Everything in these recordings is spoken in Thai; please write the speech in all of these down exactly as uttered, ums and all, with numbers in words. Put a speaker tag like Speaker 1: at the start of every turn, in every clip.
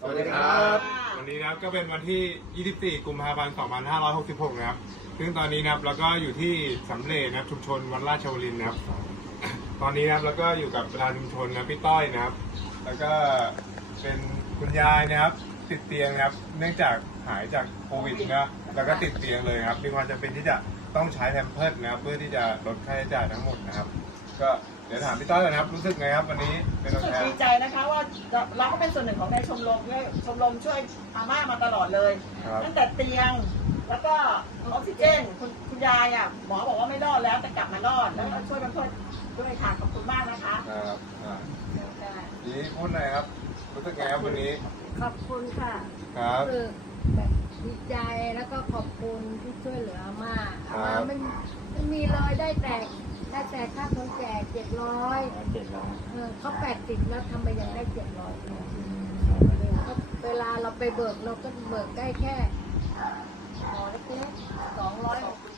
Speaker 1: สวัสดีครับวันนี้นะครับก็เป็นวันที่ ยี่สิบสี่ กุมภาพันธ์ สองพันห้าร้อยหกสิบหก นะครับซึ่งตอนนี้นะครับเราก็อยู่ที่สำเร็จนะครับชุมชนวัดราชวรินทร์นะครับตอนนี้นะครับเราก็อยู่กับประธานชุมชนนะพี่ต้อยนะครับแล้วก็เป็นคุณยายนะครับติดเตียงนะครับเนื่องจากหายจากโควิดนะแล้วก็ติดเตียงเลยครับมีความจำเป็นที่จะต้องใช้แพมเพิร์สนะครับเพื่อที่จะลดค่าใช้จ่ายทั้งหมดนะครับก็เดี๋ยวถามพี่ต้อยก่อนนะครับรู้สึกไงครับวันนี้เป็นตัว
Speaker 2: รู้สึก
Speaker 1: แทน
Speaker 2: ดีใจนะคะว่าเราก็เป็นส่วนหนึ่งของในชมรมด้วยชมรมช่วยอาม่ามาตลอดเลยตั้งแต่เตียงแล้วก็ออกซิเจนคุณคุณยายอ่ะหมอบอกว่าไม่รอดแล้วแต่กลับมารอดแล้วก็ช่วยเพื่อนๆด้วยค่ะขอบคุณมากนะคะ
Speaker 1: ครับอ่านี่พูดหน่อยครับรู้สึกไงครับวันนี้
Speaker 3: ขอบคุณค่ะ
Speaker 1: ครับ
Speaker 3: คือแบบดีใจแล้วก็ขอบคุณที่ช่วยเหลืออาม่าอาม่าไม่ไม่มีเลยได้แต่ได้แต่ค่าคนแจกเจ็ดร้อยเจ็ดร้อยเออเขาแปดสิบแล้วทำไมยังได้เจ็ดร้อยเวลาเราไปเบิกเราก็เบิกได้แค่หอเล็กๆสองร้อยหกสิบ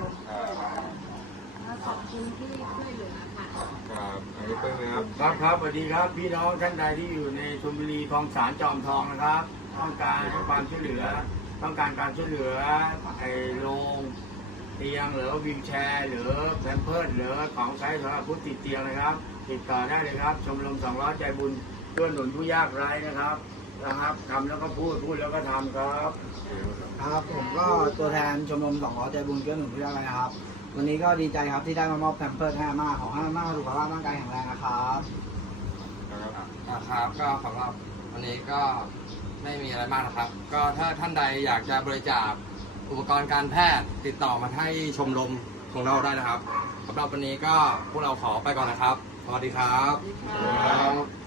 Speaker 3: ขอบคุณที่ช่วยเหลือค่ะ
Speaker 1: ครับอันนี้เป็นไงครับ
Speaker 4: ครับครับสวัสดีครับพี่น้องท่านใดที่อยู่ในชลบุรีคลองสารจอมทองนะครับ ต้องการความช่วยเหลือ ต้องการการช่วยเหลือไอ้โรงเตียงหรือวีลแชร์หรือแพมเพิร์สหรือของใช้สำหรับผู้ติดเตียงนะครับ ติดต่อได้เลยครับชมรมสองล้อใจบุญเพื่อหนุนผู้ยากไร้นะครับนะครับทำแล้วก็พูดพูดแล้วก็ทำครับ
Speaker 5: ครับผมก็ตัวแทนชมรมสองล้อใจบุญเกื้อหนุนผู้ยากไร้นะครับวันนี้ก็ดีใจครับที่ได้มามอบแพมเพิร์สให้อาม่าขอให้อาม่าสุขภาพร่างกายแข็งแรงนะครับ
Speaker 6: นะครับก็สำหรับวันนี้ก็ไม่มีอะไรมากนะครับ ก็ถ้าท่านใดอยากจะบริจาคอุปกรณ์การแพทย์ติดต่อมาให้ชมรมของเราได้นะครับสำหรับวันนี้ก็พวกเราขอไปก่อนนะครับสวัสดีครับ